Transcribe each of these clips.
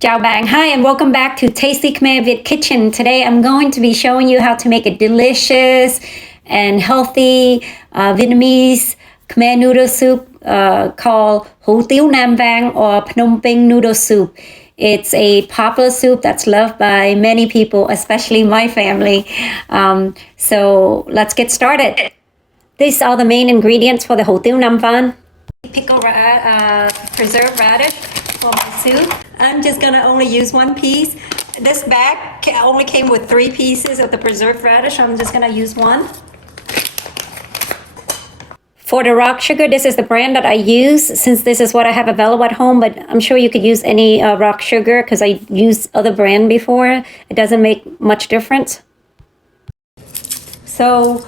Chào bạn, hi and welcome back to Tasty Khmer Viet Kitchen. Today I'm going to be showing you how to make a delicious and healthy Vietnamese Khmer noodle soup called Hủ Tiếu Nam Vang or Phnom Penh noodle soup. It's a popular soup that's loved by many people, especially my family. So let's get started. These are the main ingredients for the Hủ Tiếu Nam Vang. Pickled preserved radish for my soup. I'm just gonna only use one piece. This bag only came with 3 pieces of the preserved radish. I'm just gonna use one. For the rock sugar, this is the brand that I use since this is what I have available at home, but I'm sure you could use any rock sugar because I used other brand before. It doesn't make much difference. So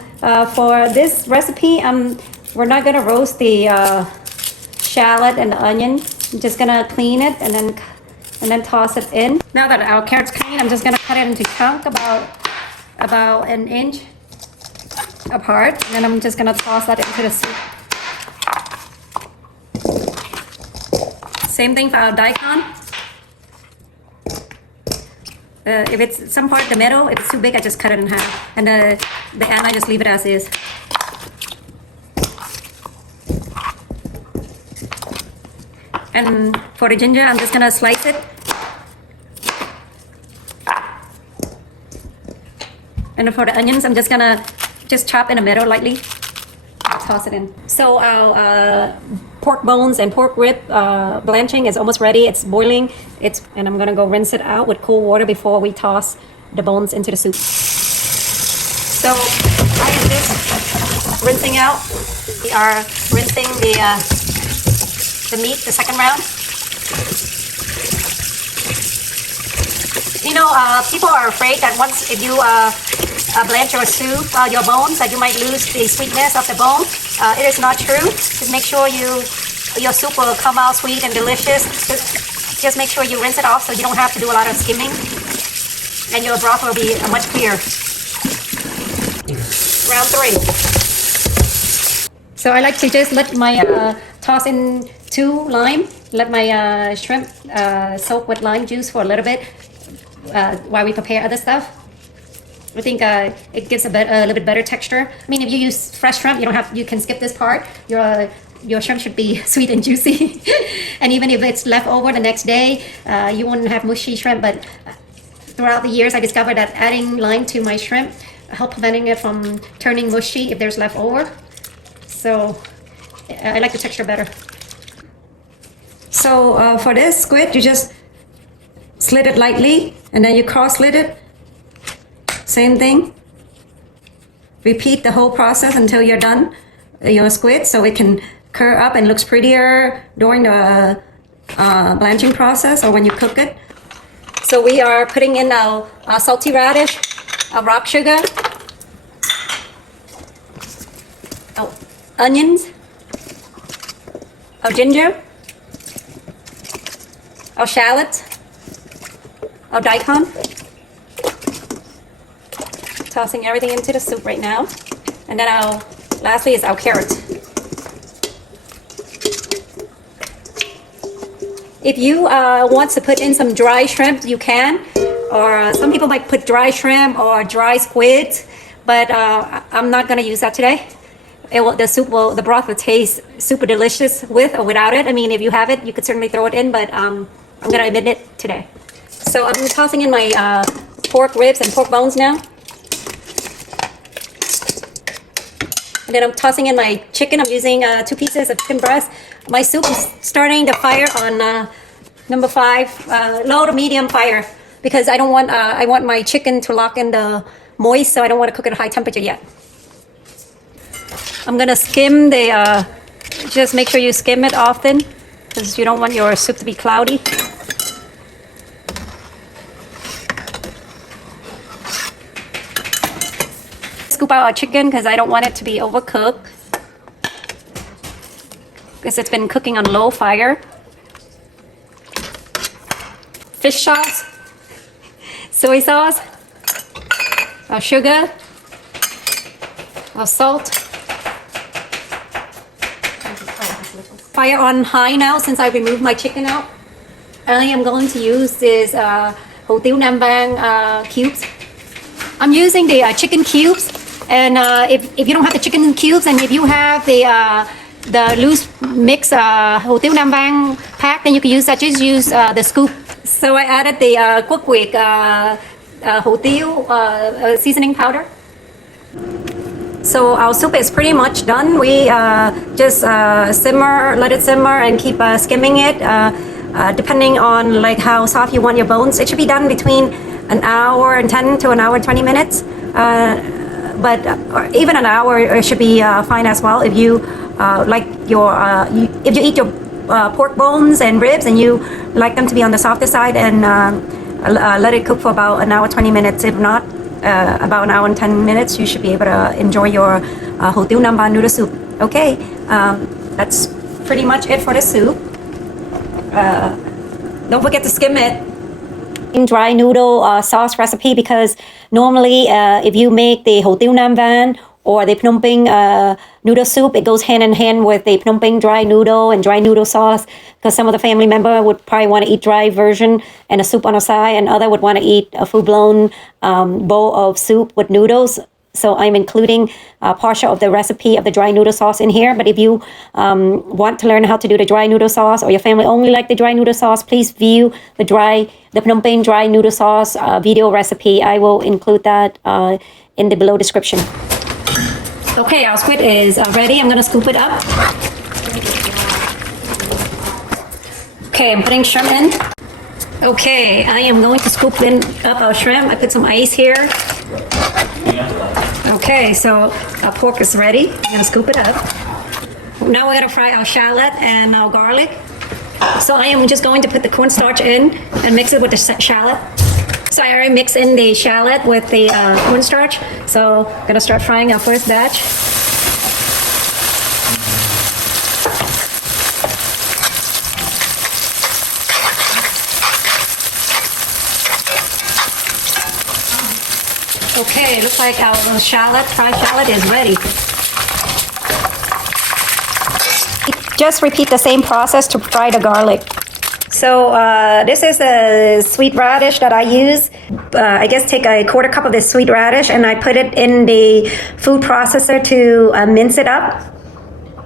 for this recipe, we're not gonna roast the shallot and the onion. I'm just gonna clean it and then toss it in. Now that our carrot's clean, I'm just gonna cut it into chunks about an inch apart, and then I'm just gonna toss that into the soup. Same thing for our daikon. If it's some part in the middle, if it's too big, I just cut it in half, and the end I just leave it as is. And for the ginger, I'm just gonna slice it. And for the onions, I'm just gonna chop in the middle lightly. Toss it in. So our pork bones and pork rib blanching is almost ready. It's boiling. And I'm gonna go rinse it out with cool water before we toss the bones into the soup. So I am just rinsing out. We are rinsing the meat, the second round. You know, people are afraid that if you blanch your soup, your bones, that you might lose the sweetness of the bone. It is not true. Just make sure your soup will come out sweet and delicious. Just make sure you rinse it off so you don't have to do a lot of skimming, and your broth will be much clearer. Round 3. So I like to just let my toss in 2 lime. Let my shrimp soak with lime juice for a little bit while we prepare other stuff. I think it gives a little bit better texture. I mean, if you use fresh shrimp, you can skip this part. Your shrimp should be sweet and juicy. And even if it's left over the next day, you wouldn't have mushy shrimp. But throughout the years, I discovered that adding lime to my shrimp helps preventing it from turning mushy if there's leftover. So I like the texture better. So for this squid, you just slit it lightly, and then you cross-slit it. Same thing. Repeat the whole process until you're done your squid, so it can curl up and looks prettier during the blanching process or when you cook it. So we are putting in our salty radish, our rock sugar, our onions, our ginger, our shallots, our daikon. Tossing everything into the soup right now. And then lastly is our carrot. If you want to put in some dry shrimp, you can. Or some people might put dry shrimp or dry squid, but I'm not gonna use that today. The broth will taste super delicious with or without it. I mean, if you have it, you could certainly throw it in, but I'm gonna omit it today. So I'm tossing in my pork ribs and pork bones now. And then I'm tossing in my chicken. I'm using 2 pieces of chicken breast. My soup is starting the fire on number 5, low to medium fire, because I want my chicken to lock in the moist, so I don't want to cook at a high temperature yet. I'm gonna skim just make sure you skim it often, because you don't want your soup to be cloudy. Scoop out our chicken because I don't want it to be overcooked, because it's been cooking on low fire. Fish sauce, soy sauce, our sugar, our salt. Fire on high now since I removed my chicken out. I am going to use this hủ tiếu Nam Vang cubes. I'm using the chicken cubes, and if you don't have the chicken cubes, and if you have the loose mix hủ tiếu Nam Vang pack, then you can use that. Just use the scoop. So I added the Quốc Việt hủ tiếu seasoning powder. So our soup is pretty much done. We just let it simmer and keep skimming it. Depending on like how soft you want your bones, it should be done between an hour and 10 to an hour and 20 minutes. But even an hour should be fine as well. If you like if you eat your pork bones and ribs and you like them to be on the softer side, and let it cook for about an hour 20 minutes. If not, about an hour and 10 minutes, you should be able to enjoy your hủ tiếu Nam Vang noodle soup. Okay, that's pretty much it for the soup. Don't forget to skim it. Dry noodle sauce recipe, because normally if you make the hủ tiếu Nam Vang or the Phnom Penh noodle soup, it goes hand in hand with the Phnom Penh dry noodle and dry noodle sauce, because some of the family member would probably want to eat dry version and a soup on the side, and other would want to eat a full-blown bowl of soup with noodles. So I'm including partial of the recipe of the dry noodle sauce in here. But if you want to learn how to do the dry noodle sauce, or your family only like the dry noodle sauce, please view the Phnom Penh dry noodle sauce video recipe. I will include that in the below description. Okay, our squid is ready. I'm gonna scoop it up. Okay, I'm putting shrimp in. Okay, I am going to scoop up our shrimp. I put some ice here. Okay, so our pork is ready. I'm gonna scoop it up. Now we're gonna fry our shallot and our garlic. So I am just going to put the cornstarch in and mix it with the shallot. So I already mixed in the shallot with the cornstarch. So I'm gonna start frying our first batch. Okay, it looks like our fried shallot is ready. Just repeat the same process to fry the garlic. So this is a sweet radish that I use. I guess take a quarter cup of this sweet radish and I put it in the food processor to mince it up.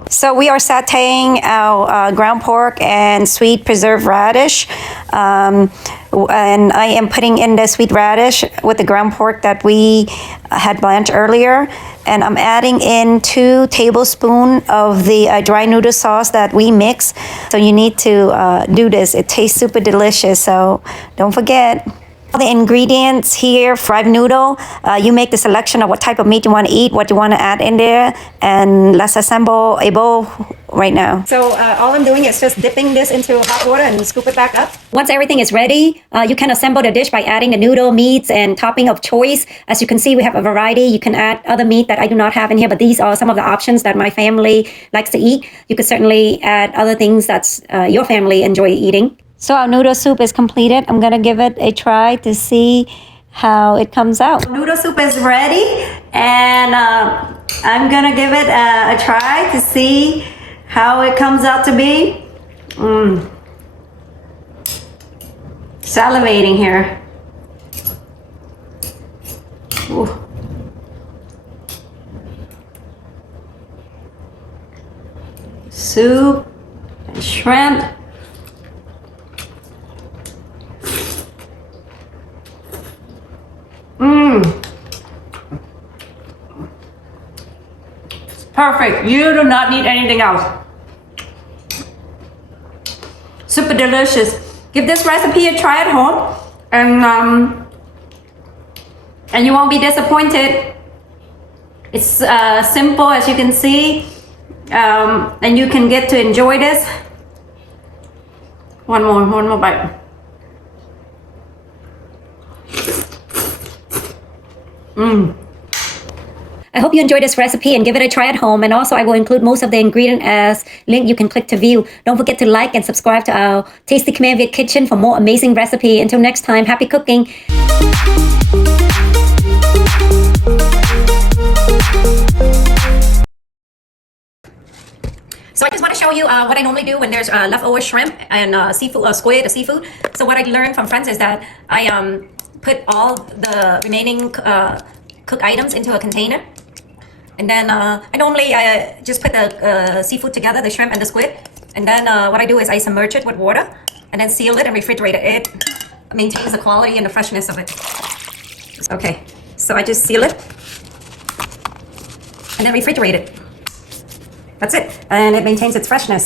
So we are sauteing our ground pork and sweet preserved radish. And I am putting in the sweet radish with the ground pork that we had blanched earlier. And I'm adding in 2 tablespoons of the dry noodle sauce that we mix. So you need to do this. It tastes super delicious. So don't forget. All the ingredients here, fried noodle, you make the selection of what type of meat you want to eat, what you want to add in there, and let's assemble a bowl right now. So all I'm doing is just dipping this into hot water and scoop it back up. Once everything is ready, you can assemble the dish by adding the noodle, meats, and topping of choice. As you can see, we have a variety. You can add other meat that I do not have in here, but these are some of the options that my family likes to eat. You could certainly add other things that's your family enjoy eating. So our noodle soup is completed. I'm gonna give it a try to see how it comes out. Noodle soup is ready, and I'm gonna give it a try to see how it comes out to be. Salivating here. Ooh. Soup and shrimp. Perfect. You do not need anything else. Super delicious. Give this recipe a try at home, and you won't be disappointed. It's simple, as you can see, and you can get to enjoy this. One more bite. I hope you enjoyed this recipe and give it a try at home. And also I will include most of the ingredient as link you can click to view. Don't forget to like and subscribe to our Tasty Khmer Viet Kitchen for more amazing recipe. Until next time, happy cooking. So I just want to show you what I normally do when there's leftover shrimp and seafood, squid, or seafood. So what I learned from friends is that I put all the remaining cooked items into a container. And then I normally just put the seafood together, the shrimp and the squid. And then what I do is I submerge it with water and then seal it and refrigerate it. It maintains the quality and the freshness of it. Okay, so I just seal it and then refrigerate it. That's it. And it maintains its freshness.